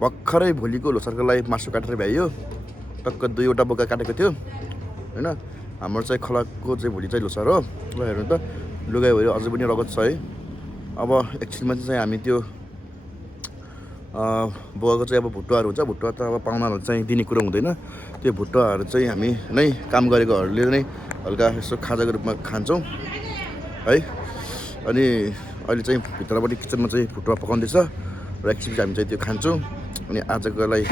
भर्खरै भोलिको लोसारको लागि मासु काटेर भ्याइयो टक्क 2वटा बोका काटेको थियो हैन हाम्रो चाहिँ खलकको चाहिँ भोलि चाहिँ लोसार हो ल हेर्नु त लुगाइभरि अझै पनि रगत छ है अब एकछिनमा चाहिँ हामी त्यो बोकाको चाहिँ अब भुट्टाहरू हुन्छ भुट्टा त अब पाहुनाहरू चाहिँ दिने कुरो हुँदैन त्यो भुट्टाहरू चाहिँ हामी नै काम गरेकोहरूले नै हल्का यसो खाजाको रूपमा खान्छौँ है अनि अहिले चाहिँ भित्रपट्टि किचनमा चाहिँ भुट्टा पकाउँदैछ र एकछिन हामी चाहिँ त्यो खान्छौँ अनि आजको लागि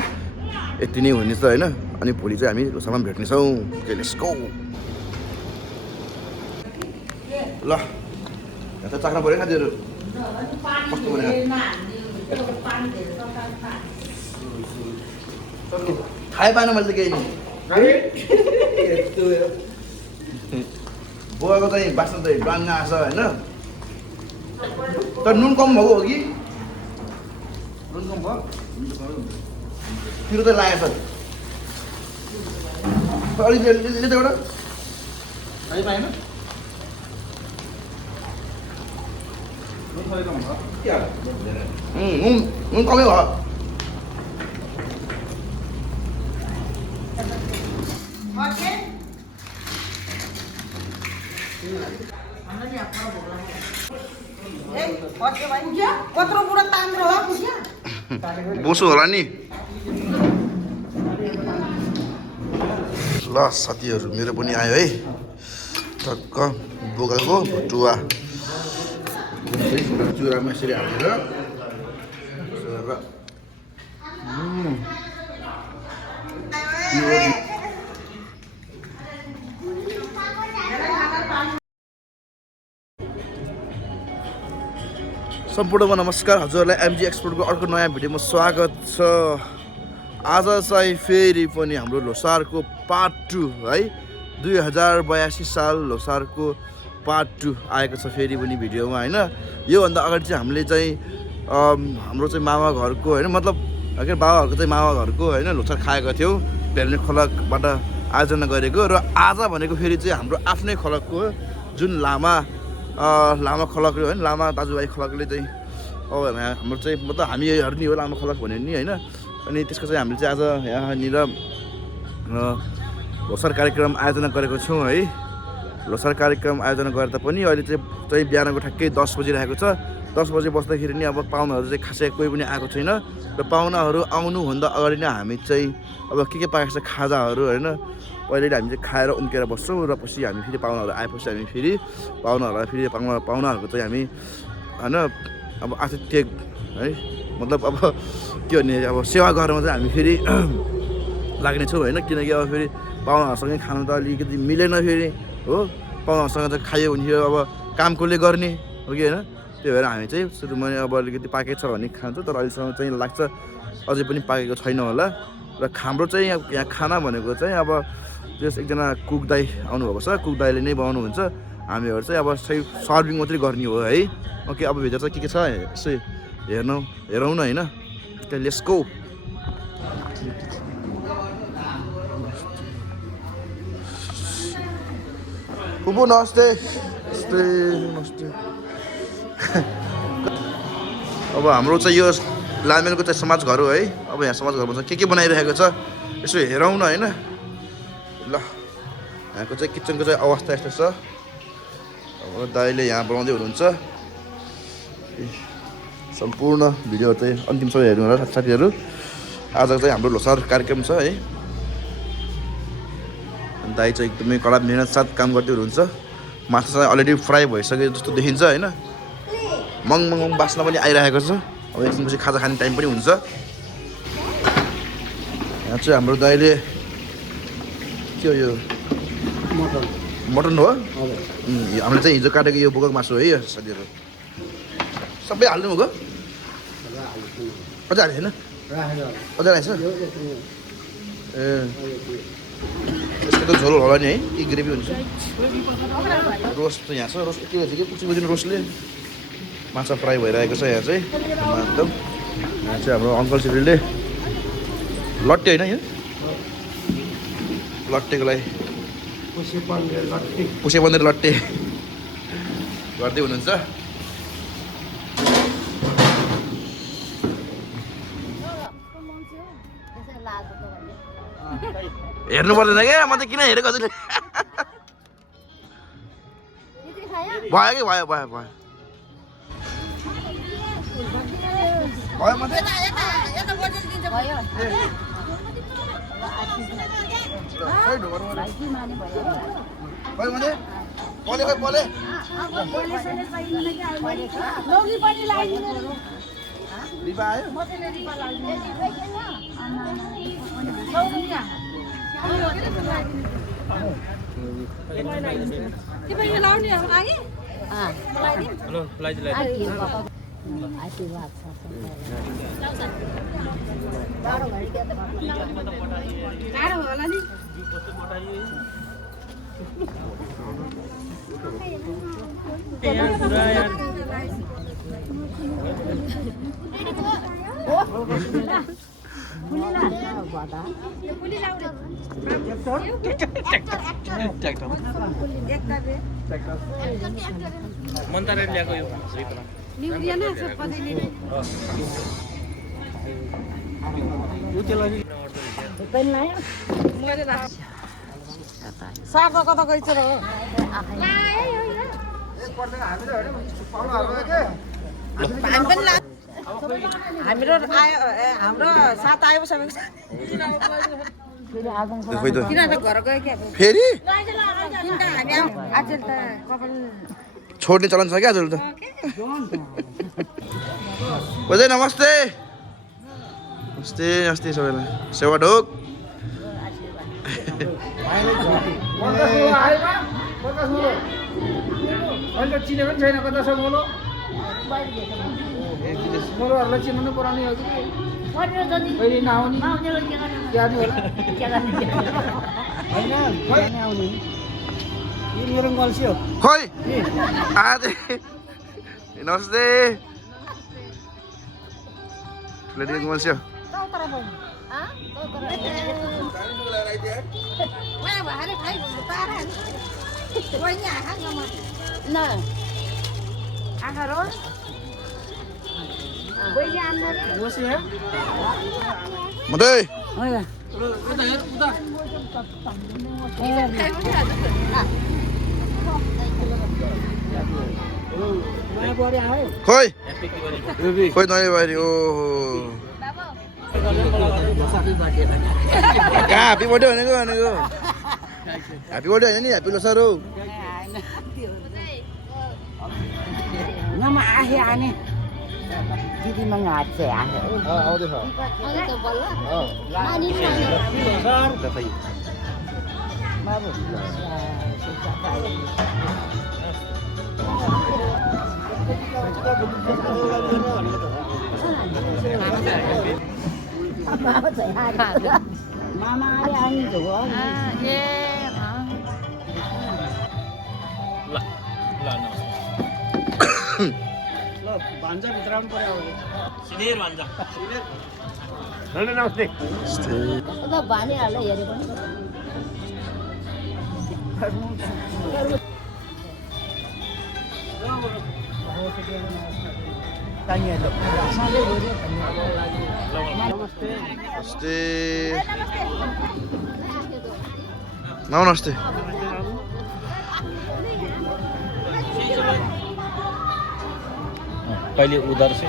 यति नै हुनेछ होइन अनि भोलि चाहिँ हामी लोसारमा भेट्नेछौँ लेट्स गो ल यहाँ त चाख्न पऱ्यो खाद्यहरू कस्तो भने थाहै पाएन मैले त केही नि बोकाको चाहिँ बास्न चाहिँ डाङ्गा आछ होइन तर नुन कम भएको हो कि नुन कम भयो पिरो चाहिँ लागेको छ अलिक लिँदा एउटा थाहै पाएन नुन कमै भयो बोसो होला नि ल साथीहरू मेरो पनि आयो है टक्क बोकाको भुटुवा चुरामा यसरी हालेर सम्पूर्णमा नमस्कार हजुरहरूलाई एमजी एक्सपोर्टको अर्को नयाँ भिडियोमा स्वागत छ आज चाहिँ फेरि पनि हाम्रो लोसारको पार्ट 2 है 2082 साल लोसारको पार्ट 2 आएको छ फेरि पनि भिडियोमा होइन योभन्दा अगाडि चाहिँ हामीले चाहिँ हाम्रो चाहिँ मामा घरको होइन मतलब के बाबाहरूको चाहिँ मामा घरको होइन लोसार खाएको थियौँ भेल्ने खलकबाट आयोजना गरेको र आज भनेको फेरि चाहिँ हाम्रो आफ्नै खलकको जुन लामा खलक होइन लामा दाजुभाइ खलकले चाहिँ अब हाम्रो चाहिँ मतलब हामीहरू नि हो लामा खलक भन्यो नि होइन अनि त्यसको चाहिँ हामीले चाहिँ आज यहाँनिर लोसार कार्यक्रम आयोजना गरेको छौँ है लोसार कार्यक्रम आयोजना गरेर पनि अहिले चाहिँ बिहानको ठ्याक्कै 10 बजिरहेको छ 10 बजे बस्दाखेरि नि अब पाहुनाहरू चाहिँ खासै कोही पनि आएको छैन र पाहुनाहरू आउनुभन्दा अगाडि नै हामी चाहिँ अब के पाएको छ खाजाहरू होइन पहिले हामी चाहिँ खाएर उम्केर बस्छौँ र पछि हामी फेरि पाहुनाहरू आएपछि हामी फेरि पाहुनाहरूको चाहिँ हामी होइन अब आतिथ्य है मतलब अब के भने अब सेवा गर्नमा चाहिँ हामी फेरि लाग्नेछौँ होइन किनकि अब फेरि पाहुनाहरूसँगै खानु त अलिकति मिलेन फेरि हो पाहुनाहरूसँग चाहिँ खायो भने अब काम कसले गर्ने हो कि होइन त्यही भएर हामी चाहिँ सुरुमा अब अलिकति पाकेको छ भने खान्छौँ तर अहिलेसम्म चाहिँ लाग्छ अझै पनि पाकेको छैन होला र हाम्रो चाहिँ यहाँ खाना भनेको चाहिँ अब त्यस एकजना कुक दाई आउनुभएको छ कुक दाईले नै बनाउनुहुन्छ हामीहरू चाहिँ अब सर्भिङ मात्रै गर्ने हो है ओके अब भित्र चाहिँ के छ यसो हेरौँ न होइन लेट्स गो फुपू नमस्ते नमस्ते अब हाम्रो चाहिँ यो लामेलको चाहिँ समाज घर हो है अब यहाँ समाज घरमा चाहिँ के बनाइरहेको छ यसो हेरौँ न होइन ल यहाँको चाहिँ किचनको चाहिँ अवस्था यस्तो छ अब दाइले यहाँ बनाउँदै हुनुहुन्छ सम्पूर्ण भिडियो चाहिँ अन्तिमसम्म हेर्नु होला साथीहरू आज चाहिँ हाम्रो लोसार कार्यक्रम छ है दाइ चाहिँ एकदमै कडा मेहनत साथ काम गर्दै हुनुहुन्छ माछा चाहिँ अलरेडी फ्राई भइसक्यो जस्तो देखिन्छ होइन मङ बास्न पनि आइरहेको छ अब एकछिनपछि खाजा खाने टाइम पनि हुन्छ यहाँ चाहिँ हाम्रो दाइले के हो यो मटन हो हामीले चाहिँ हिजो काटेको यो बोकाको मासु है यो साथीहरू सबै हाल्नु भएको अझै हालेको छैन अझै हालेको छ ए यसको त झोल होला नि है कि ग्रेभी हुन्छ रोस्ट त यहाँ छ रोस्ट के भन्छ कि पुच्ची रोस्टले माछा फ्राई भइरहेको छ यहाँ चाहिँ एकदम यहाँ चाहिँ हाम्रो अङ्कल सिरीले लट्टे होइन यो लट्टेको लागि पुसे बन्देर लट्टे गर्दै हुनुहुन्छ हेर्नु पर्दैन क्या म त किन हेरेको हजुरले भयो कि भयो भयो भयो भयो मात्रै भयो मात्रै पले खोइ पले रिबा आयो हाम्रो आयो हाम्रो साथ आयो फेरि आज त कपाल छोड्ने चलन छ क्या हजुर त बजे नमस्ते नमस्ते नमस्ते सबैलाई सेवा ढोक चिने पनि छैन कता छ मोलो मोलोहरूलाई चिन्नु पराउने हो कि पहिले नआउने जाने होला आउने यो मेरो गल्सी हो खोइ आज नमस्ते ठुलो मल्स्यो मदै खोइ खोइ नयाँ बारी ओहो ह्याप्पी बर्थडे भनेको ह्याप्पी बर्थडे होइन नि ह्याप्पी लोसार हो दिदी आउँदैछ मामा आनी ल भान्जा भित्राउनु पर्यो सिनेर भान्जा नमस्ते भानीहरूलाई हेरे पनि नमस्ते नमस्ते पहिले उधर से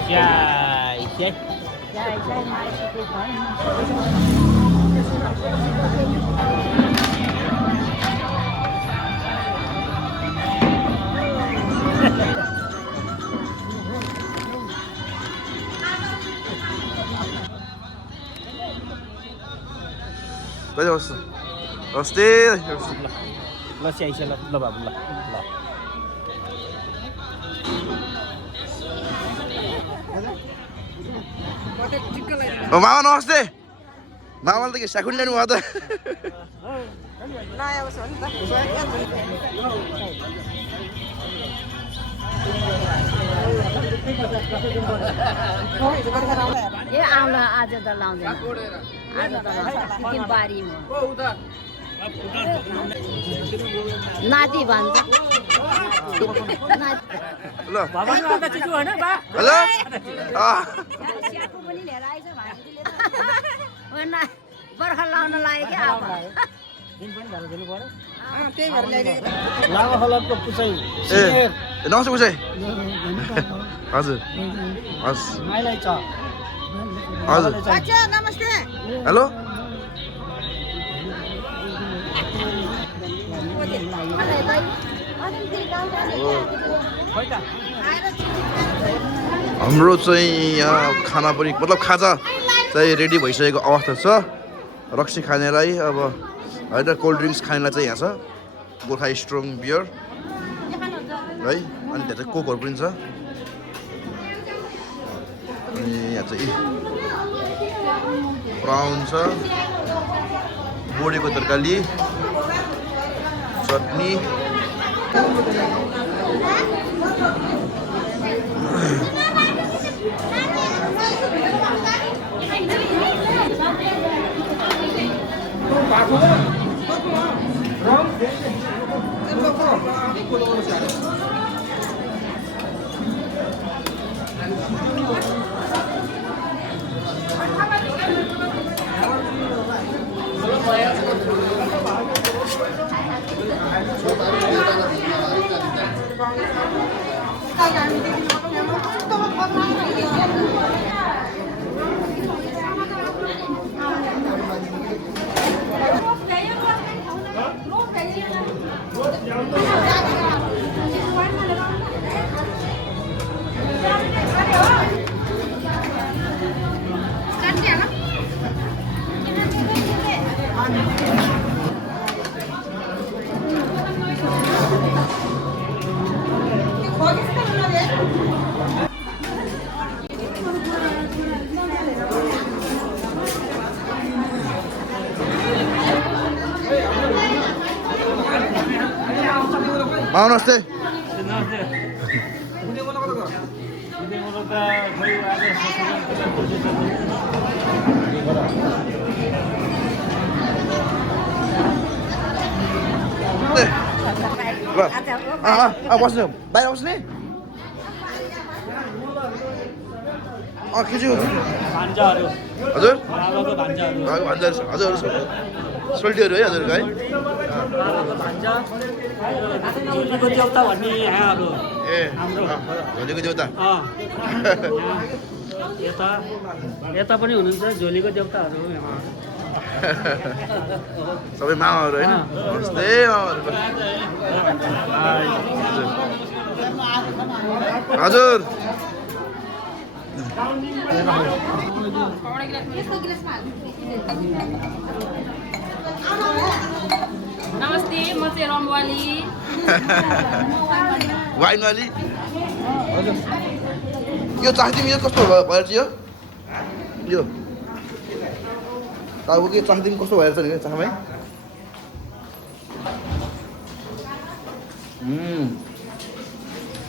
नमस्ते ल स्याइसे ल बाबु ल मामा नमस्ते मामाले त के साखुन ल्याउनु भयो त ए आउला आज त लाउँदैन आज त लाउँछ बारीमा नाति भन्छ ल हेलो हेलो पनि लिएर आइज भाइले होइन बर्खा लाउन लाग्यो क्या अब दिन पनि झाल खेल्नु पर्यो त्यही भएर ल्याइदिएको लामा खलबको पुसाइ ए नमस्ते बुझाइ हजुर हस् माइलाई छ हजुर अच्छा नमस्ते हेलो खै त हाम्रो चाहिँ यहाँ खाना पनि मतलब खाजा चाहिँ रेडी भइसकेको अवस्था छ रक्सी खानेलाई अब होइन कोल्ड ड्रिङ्क्स खानेलाई चाहिँ यहाँ छ गोर्खा स्ट्रङ बियर है अनि त्यहाँ चाहिँ कोकहरू पनि छ अनि यहाँ चाहिँ ब्राउन छ बोडीको तरकारी चटनी नमस्ते बस्नु बाहिर बस्ने खिच्यो भान्जाहरू हजुर बाबाको भान्जाहरू हजुर सोल्टीहरू है हजुरको है बाबाको भान्जा झोलीको देउता भन्ने यहाँहरू ए हाम्रो झोलीको देउता यता यता पनि हुनुहुन्छ झोलीको देउताहरू सबै मामाहरू होइन नमस्ते मामाहरू हजुर नमस्ते म चाहिँ रमवाली वाइनवाली यो चाख्दिम यो कस्तो भएर चाहिँ यो तपाईँको के चाख्दिम कस्तो भएर छ नि चाखमै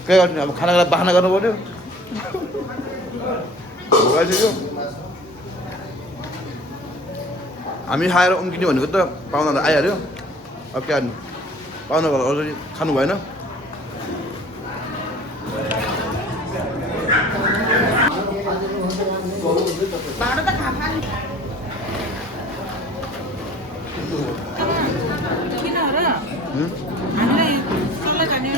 के गर्ने अब खानाको लागि बाहना गर्नु पर्यो भोगाइसक्यो हामी खाएर उम्किने भनेको त पाहुनाहरू आइहाल्यो अब के गर्नु पाहुनाहरू अलरेडी खानु भएन भाडो त खाफा किन र हामीलाई सल्लाह गर्ने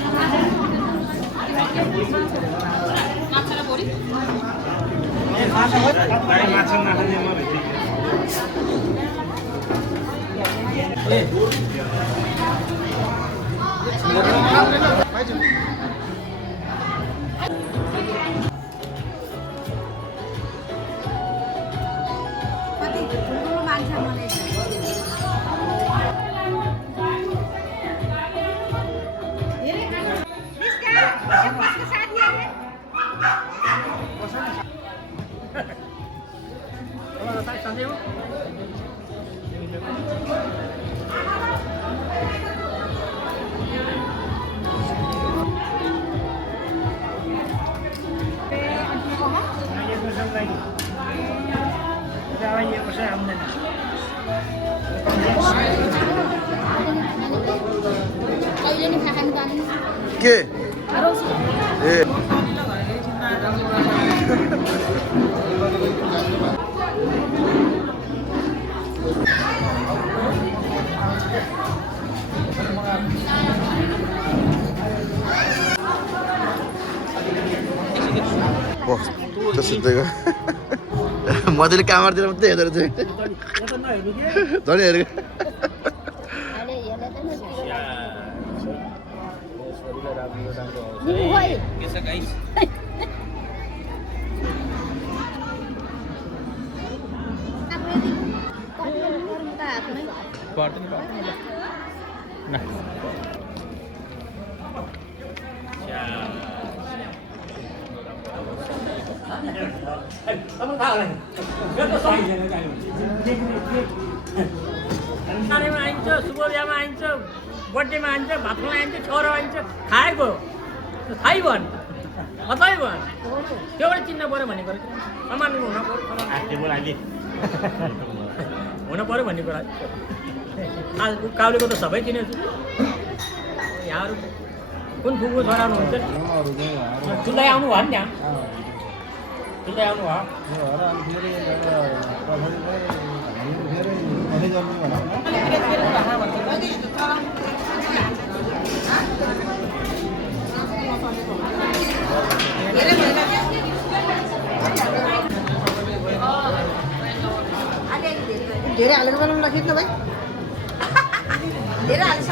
के ए सुत्दैको मजाले कामरतिर मात्रै हेर्दो रहेछ झन् हेरेको अहिले यसले त सानैमा आइन्छ शुभ बिहामा आइन्छ बर्थडेमा आइन्छ भात खुवाउन आइन्छ छोरो आइन्छ खाएको थाहै भन् अथै भन् त्योबाट चिन्न पऱ्यो भनेको समान हुन पऱ्यो हुन पऱ्यो भन्ने कुरा काउलेको त सबै चिनेछु यहाँहरू कुन फुपू छोरा हुनुहुन्छ चुल्दै आउनु भयो नि त्यहाँ चुल्दै आउनु भयो धेरै हालेर बनाउनु राखिस् न भाइ धेरै हालेर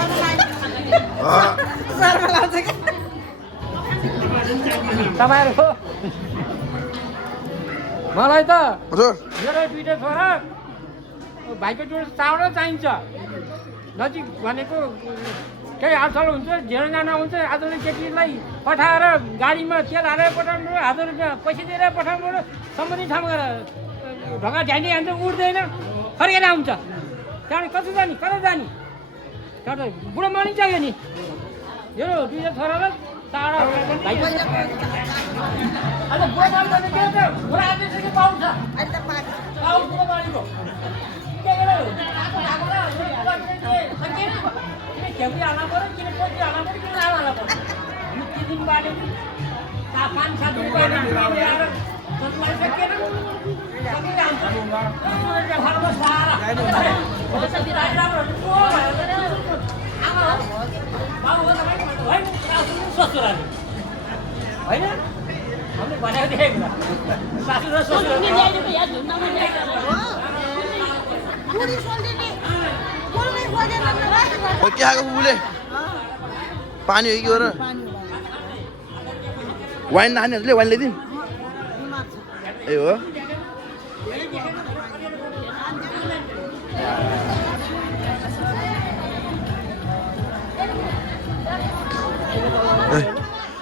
सर्मा लाउँछ क्या तपाईँहरूको मलाई त हजुर मेरो दुईवटा छोरा भाइको जोड चाउरो चाहिन्छ नजिक भनेको केही हालसाल हुन्छ धेरैजना हुन्छ आजले केटीलाई पठाएर गाडीमा तेल हालेर पठाउनु 1000 रुपियाँ पैसा दिएर पठाउनु सम्बन्धित ठाउँमा गएर ढोका ढ्याङ्डी हान्छ उठ्दैन फर्केर आउँछ त्यहाँदेखि कता जाने त्यहाँ बुढो मानि चाहियो नि यो दुईवटा छोरा र चाडा भाइको बुढो मानि भने के हुन्छ बुढा आफैसँग पाउँछ बुढो मानिको खेप्री हाल्नु पऱ्यो किन पोती हाल्नु पऱ्यो किन लानु हाल्नु पऱ्यो ती दिन बाटो 5-7 दिन बाटो आएर सबै सकेन सबै जान्छ घरमा सारा पैसा राम्रो आमा हो बाबु हो तपाईँ है ससुरा होइन हामीले भनेको देखेको सासु र ससुरा के आएको बुबुले पानी हो कि हो र वाइन नानीहरूले वाइन ल्याइदिउँ ए हो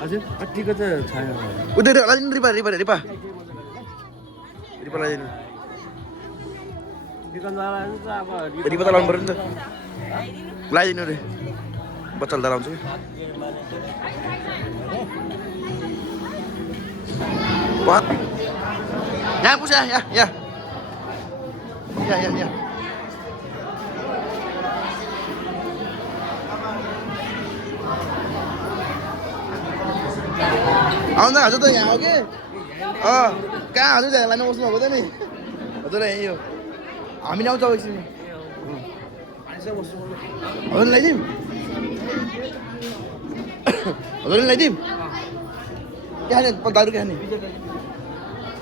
हजुर अट्टीको त छैन उतै लगाइदिनु रिपा रिपा रिपा रिपा लगाइदिनु रिपा त लाउनु पऱ्यो नि त लगाइदिनु रे बच्चाले त लाउँछु कि यहाँ पुछ यहाँ यहाँ यहाँ आउँदा हजुर त यहाँ हो कि कहाँ हजुर त्यहाँ लानु बस्नु भएको त नि हजुर यहीँ हो हामी नै आउँछ एकछिन हजुर ल्याइदिउँ हजुर ल्याइदिउँ के खाने दारु के खाने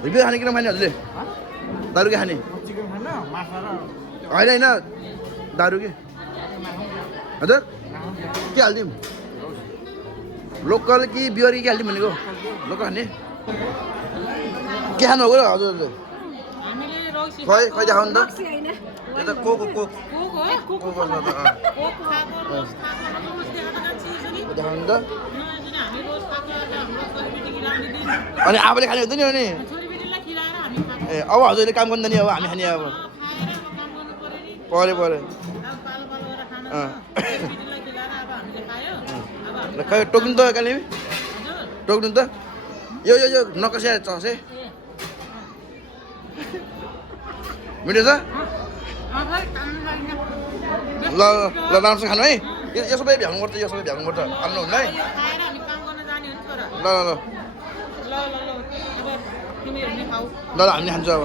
रिपे खाने किन खाने हजुरले दारु के खाने होइन दारु के हजुर के हालिदिउँ लोकल कि बियरी के हालिदिउँ भनेको लोकल खाने के खानु हो र हजुरहरूले खै खै देखाउनु त त्यो त कोक देखाउनु त अनि आफूले खाने हुँदैन नि ए अब हजुरले काम गर्दैन नि अब हामी खाने अब पऱ्यो खै टोक्नु त कालिम्पोङ टोक्नु त यो नकसिया चसे मिठो छ ल राम्रोसँग खानु है यो सबै भ्याउनुपर्छ खानु हुन्न है ल हामीले खान्छौँ अब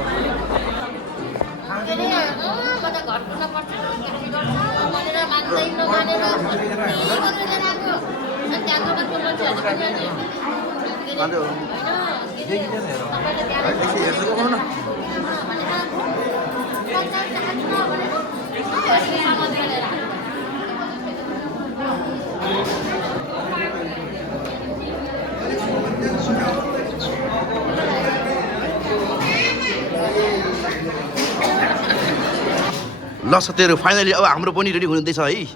ल साथीहरू फाइनली अब हाम्रो पनि रेडी हुँदैछ है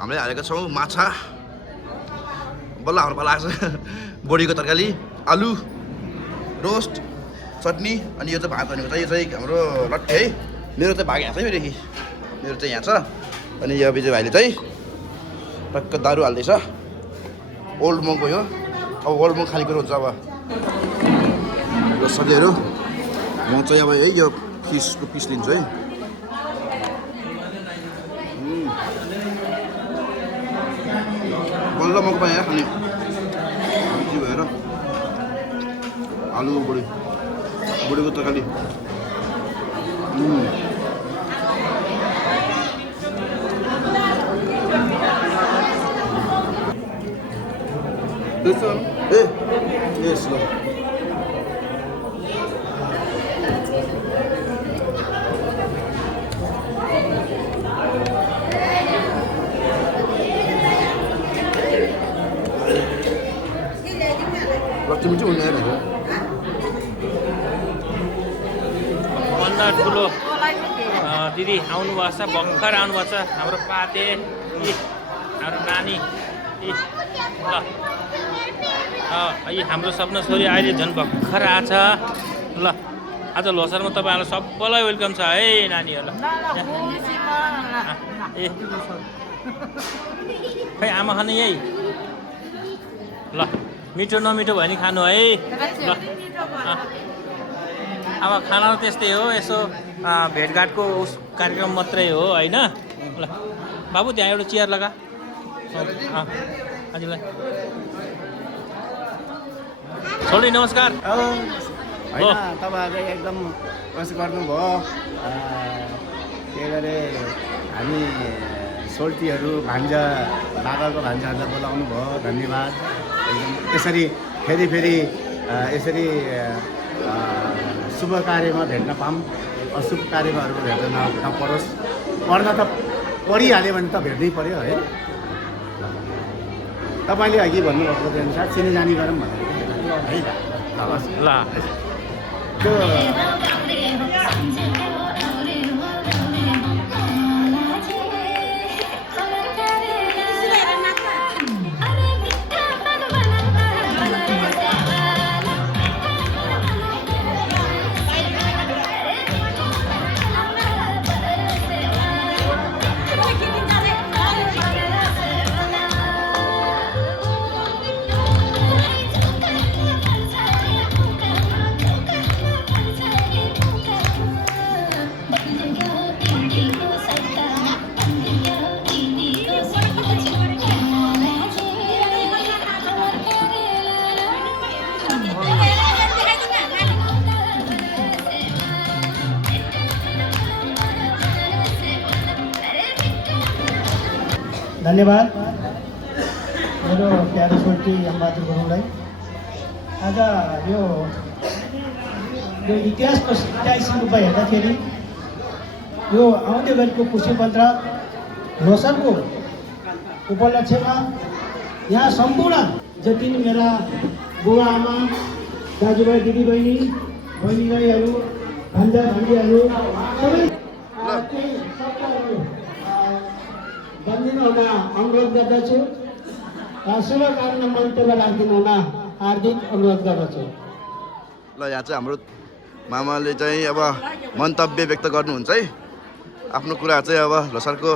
हामीले हालेका छौँ माछा बल्ल हाम्रो पाला आएको छ बोडीको तरकारी आलु रोस्ट चटनी अनि यो चाहिँ भात भनेको चाहिँ यो चाहिँ हाम्रो लट्टे है मेरो चाहिँ भाग यहाँ छ है मेरो चाहिँ यहाँ छ अनि यो विजय भाइले चाहिँ टक्क दारू हाल्दैछ ओल्ड मङको यो अब ओल्ड मङ खाने कुरो हुन्छ अब ल साथीहरू म चाहिँ अब है यो फिसको पिस लिन्छु है बल्ल मको पाएँ खाने भएर आलु बुढीको तरकारी ए यस ल मिठो हुने भन्दा ठुलो दिदी आउनुभएको छ भर्खर आउनुभएको छ हाम्रो पाते हाम्रो नानी ल हाम्रो सपना छोरी अहिले झन् भर्खर आछ ल आज लोसारमा तपाईँहरूलाई सबैलाई वेलकम छ है नानीहरू ए खै आमा खाने यही ल मिठो नमिठो भयो नि खानु है ल अब खाना त्यस्तै हो यसो भेटघाटको उस कार्यक्रम मात्रै हो होइन ल बाबु त्यहाँ एउटा चेयर लगा हजुरलाई छोडी नमस्कार होइन तपाईँहरूले एकदम उस गर्नुभयो के गरे हामी सोल्टीहरू भान्जा बाबाको भान्जाहरूलाई बोलाउनु भयो धन्यवाद एकदम यसरी फेरि यसरी शुभ कार्यमा भेट्न पाऊँ अशुभ कार्यमाहरू भेट्न नपरोस् पर्न त परिहाल्यो भने त भेट्नै पऱ्यो है तपाईँले अघि भन्नुभएको अनुसार चिनेजानी गरौँ भनेर है ल त्यो धन्यवाद मेरो प्यारो छोरी अम्बाजी गुरुङलाई आज यो इतिहासको रूपमा हेर्दाखेरि यो आउँदै गरेको पुष्य पन्ध्र लोसारको उपलक्ष्यमा यहाँ सम्पूर्ण जति पनि मेरा बुवा आमा दाजुभाइ दिदीबहिनी बहिनीहरू भान्जा भान्जीहरू सबै बन्दिनु हुन अनुरोध गर्दछु शुभकामना मन्तव्य राखिदिनु हुन हार्दिक अनुरोध गर्दछु। ल यहाँ चाहिँ हाम्रो मामाले चाहिँ अब मन्तव्य व्यक्त गर्नुहुन्छ है आफ्नो कुरा चाहिँ अब लोसारको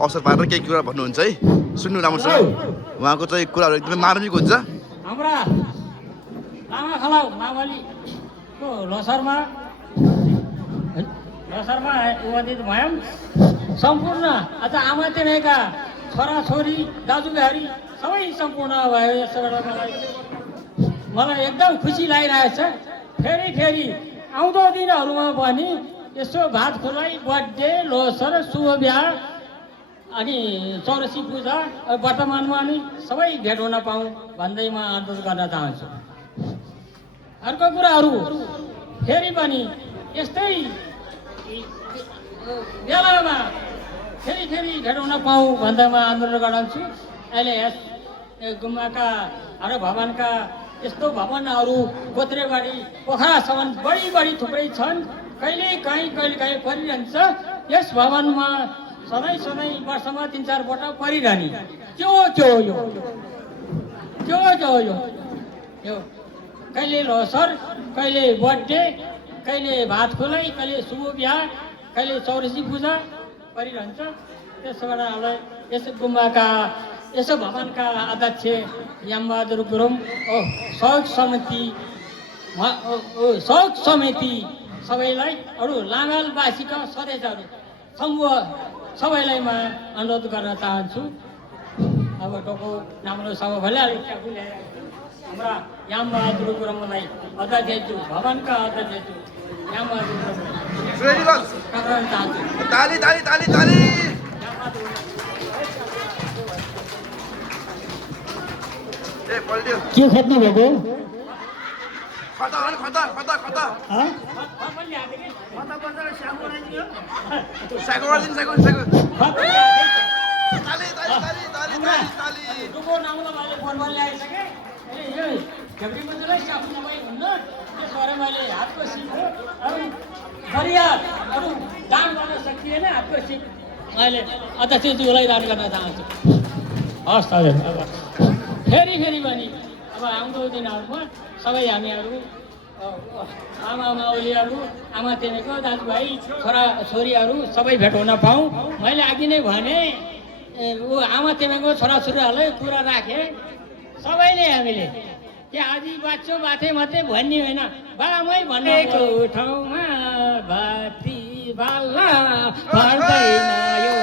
अवसर पारेर केही कुरा भन्नुहुन्छ है सुन्नु राम्रोसँग उहाँको चाहिँ कुराहरू एकदमै मार्मिक हुन्छ। हाम्रा लामा खलाउ मावलीको लोसारमा उपस्थित भयौँ सम्पूर्ण आज आमा तेरेका छोराछोरी दाजुभाइ सबै सम्पूर्ण भयो। यसबाट मलाई एकदम खुसी लागिरहेछ। फेरि आउँदो दिनहरूमा पनि यसो भात खुवाई बर्थडे लोसर शुभ बिहा अनि चौरसी पूजा वर्तमानमा नि सबै भेट हुन पाऊँ भन्दै म अनुरोध गर्न चाहन्छु। अर्को कुराहरू फेरि पनि यस्तै बेलामा फेरि भेट हुन पाऊँ भन्दै म अनुरोध गर्छु। अहिले यस गुम्बाका र भवनका यस्तो भवनहरू गोत्रेबारी पोखरासम्म बढी थुप्रै छन्। कहिलेकाहीँ परिरहन्छ। यस भवनमा सधैँ वर्षमा 3-4 पटक परिरहने त्यो कहिले लोसर, कहिले बर्थडे, कहिले भात खुवाई, कहिले शुभ बिहा, कहिले चौरसी पूजा परिरहन्छ। त्यसबाट हामीलाई यस गुम्बाका यसो भवनका अध्यक्ष यामबहादुर गुरुङ, सहयोग समिति सबैलाई, अरू लाङ्गालवासीका सदस्यहरू समूह सबैलाई म अनुरोध गर्न चाहन्छु। अब टोको राम्रो सभा भइहाल्यो। हाम्रा यामबहादुर गुरुङलाई अध्यक्ष भवनका अध्यक्ष यामबहादुर गुरुङ चाहन्छु। ताली ए पल्ट्यो के खोज्नु भएको खता साको ताली मैले हातको सिपको अरू दान गर्न सकिएन। हातको सिप मैले अध्यक्षज्यूलाई दान गर्न चाहन्छु। हस् हजुर। फेरि पनि अब आउँदो दिनहरूमा सबै हामीहरू आमा माउलीहरू, आमा तेमेको दाजुभाइ, छोराछोरीहरू सबै भेट हुन पाऊँ। मैले अघि नै भने आमा तेमेको छोराछोरीहरूलाई कुरा राखेँ। सबैले हामीले के आदि बाँच्यो बाथे मात्रै भन्ने होइन, बामै भनेको ठाउँमा बाती बाल्ला पर्दैन यो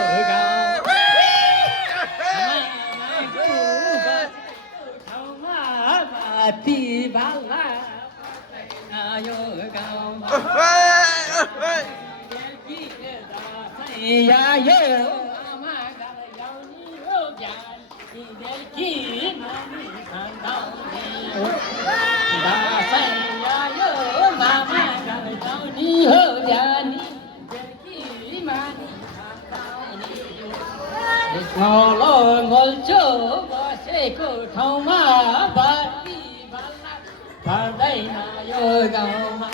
बाती बाल्ला यो गाउँमा आमा गाई ल्याउने हो ज्ञानी बेलकी मानी खान्दाउने हो दसैँ आयो मामा गाई ल्याउने हो ज्ञानी बेलकी मानी खान्दाउने गल्छो बसेको ठाउँमा बाती बाल्ला पर्दैन यो गाउँमा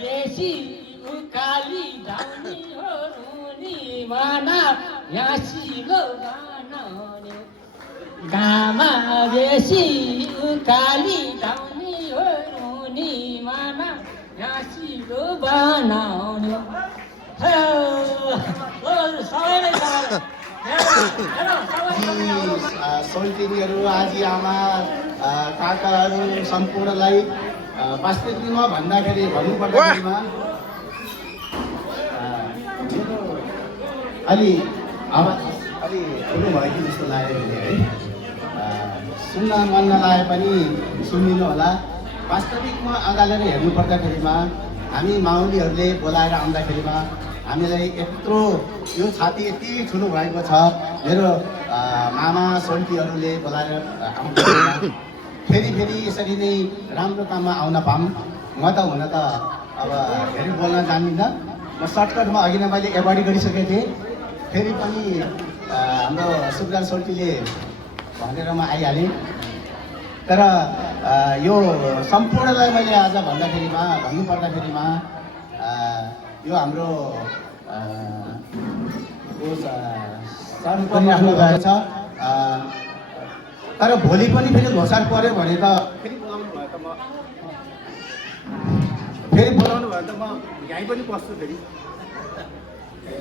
बेसी उकाली धाउने हो रुनी माना यासिलो बनाउने गामा बेसी उकाली धाउने हो रुनी माना यासिलो बनाउने सोल्टिनीहरू, आजी आमा, काकाहरू सम्पूर्णलाई वास्तविकमा भन्नुपर्दाखेरिमा अलि ठुलो भयो कि जस्तो लाग्यो भने है, सुन्न मन नलागे पनि सुनिनु होला। वास्तविकमा अँगालेर हेर्नु पर्दाखेरिमा हामी माउलीहरूले बोलाएर आउँदाखेरिमा हामीलाई यत्रो यो छाती यति ठुलो भएको छ। मेरो मामा सोल्टीहरूले बोलाएर आउँदा फेरि यसरी नै राम्रो काममा आउन पाऊँ। म त हुन त अब फेरि बोल्न जान्दिनँ। म सर्टकटमा अघि नै मैले एभोइड गरिसकेको थिएँ। फेरि पनि हाम्रो सुब्राल सोल्टीले भनेर म आइहालेँ। तर यो सम्पूर्णलाई मैले आज भन्नुपर्दाखेरिमा यो हाम्रो सर परिराख्नु भएको छ। तर भोलि पनि फेरि लोसार पऱ्यो भने त फेरि बोलाउनु भयो त म यहीँ पनि बस्छु फेरि।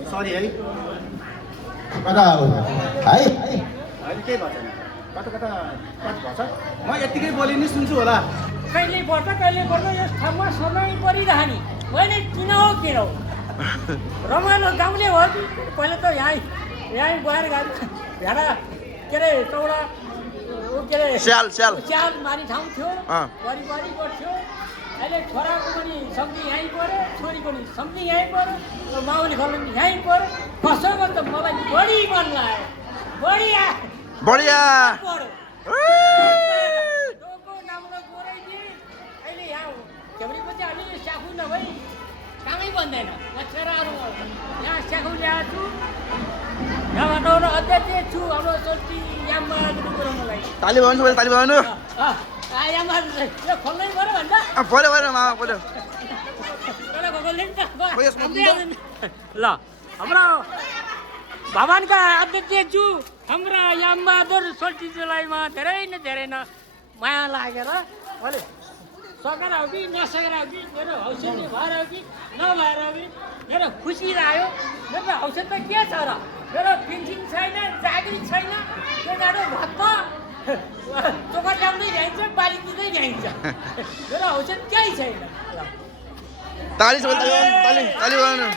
सरी है, कता है अहिले केही भएन, कता भएछ। म यत्तिकै बोली नै सुन्छु होला। कहिले पर्छ यस ठाउँमा सधैँ परिरहने। मैले किन हो रमाइलो गाउँले हो कि पहिला त यहीँ गएर गाडी भेडा के अरे चौडा के अरे स्याल मारी ठाउँ थियो, वरिपरि गर्थ्यो। अहिले छोराको पनि सम्झि यहीँ पऱ्यो छोरीको पनि सम्झि यहीँ पऱ्यो माउले घर पनि यहीँ पऱ्यो कसैको त मलाई बढी मन लाग्यो बढिया राम्रो गोराइदिए अहिले यहाँ झ्याउरीको चाहिँ हामीले स्याखु नभई कामै बन्दैन छोराहरू यहाँ स्याखु ल्याएको छु यहाँबाट अध्यक्ष छु हाम्रो सोची याममा मलाई ताली बजाउनु सबैले ताली बजाउनु याममा यो खोल्नै पऱ्यो भन्छ पऱ्यो मामा पऱ्यो ल हाम्रो भवनका अध्यक्ष छु हाम्रा यामबहादुर सोल्टीज्यूलाईमा धेरै न माया लागेर मैले सकेर हो कि नसकेर हो कि मेरो हौसला भएर हो कि नभएर हो कि मेरो खुसी लाग्यो मेरो हौसला त के छ र मेरो पेन्सन छैन जागिर छैन त्यो गाडो भत्ता चोकर ल्याउँदै ल्याइन्छ बाली दिँदै ल्याइन्छ मेरो हौसला केही छैन ताली सबैले ताली बजाउनु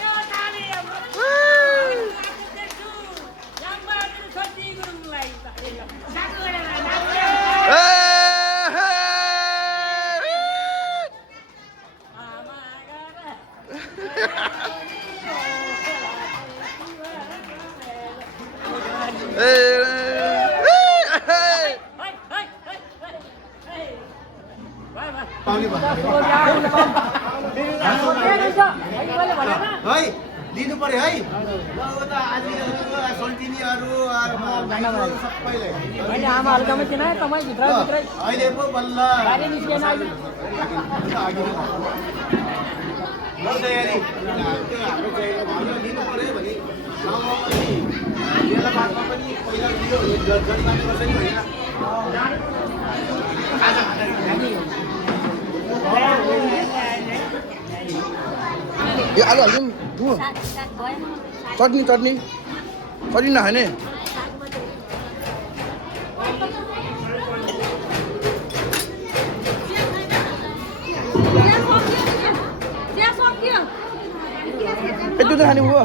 है लिनु पर्यो है ल उता आज सोल्टिनीहरू सबैले मैले आमाहरूकोमा चिनाएँ तपाईँ भित्र अहिले पो बल्ल निस्केन अहिले ल तयारी हाम्रो चाहिँ लिनु पर्यो भने गाउँमा पनि बेलाबादमा पनि पहिला दियो जरिमाना गर्छ नि भनेर यो आलु हाल्छौँ चटनी नखाने यति त खाने भयो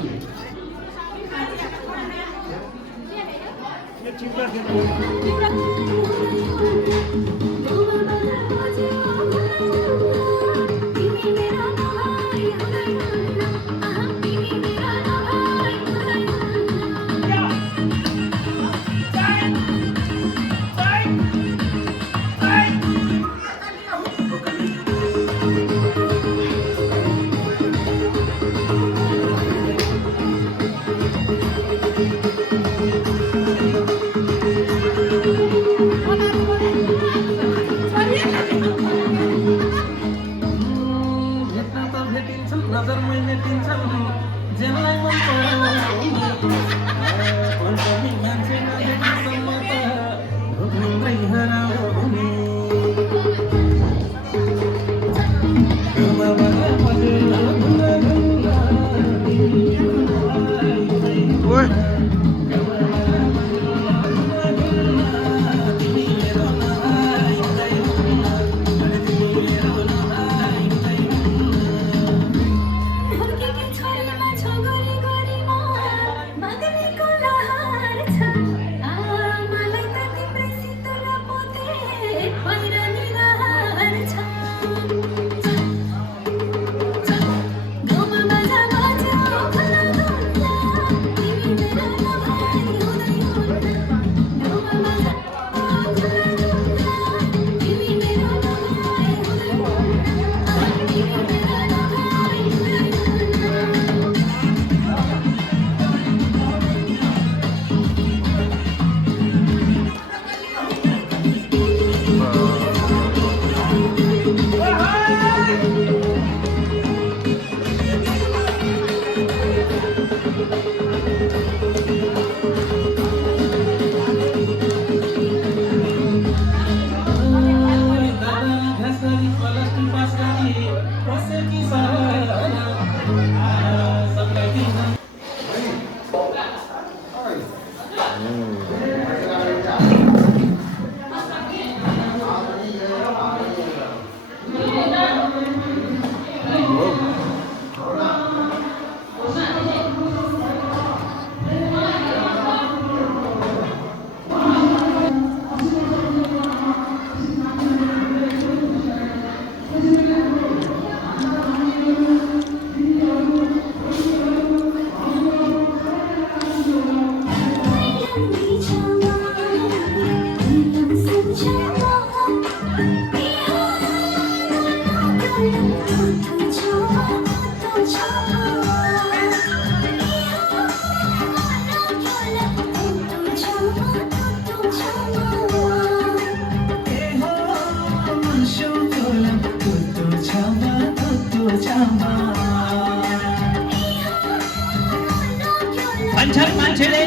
भन्छन् मान्छेले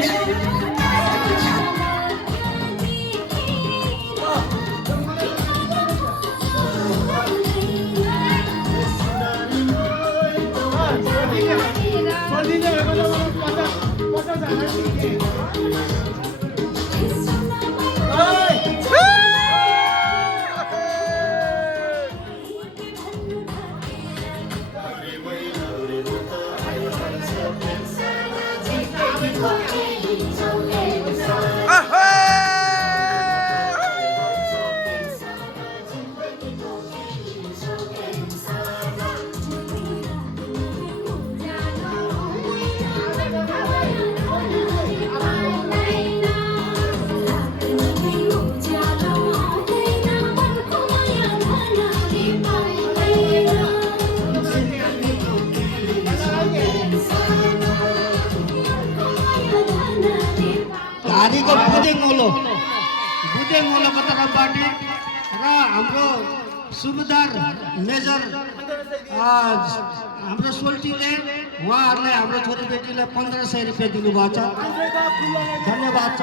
धारीको बुदेङोलोको तर्फबाट र हाम्रो सुबेदार मेजर हाम्रो सोल्टीले उहाँहरूलाई हाम्रो छोरीबेटीलाई 1500 रुपियाँ दिनुभएको छ। धन्यवाद छ।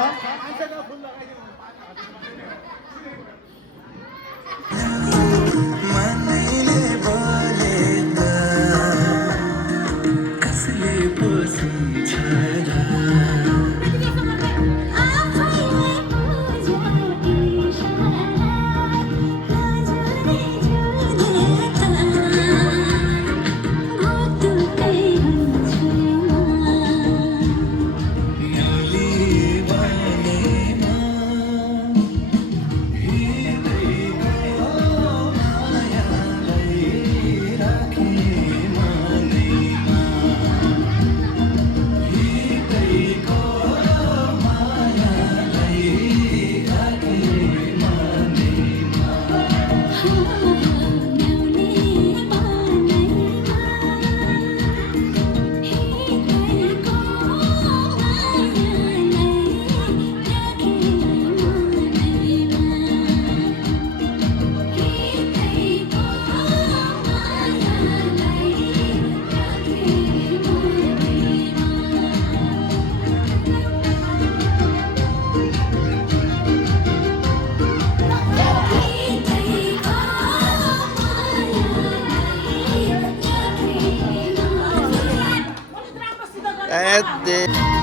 At the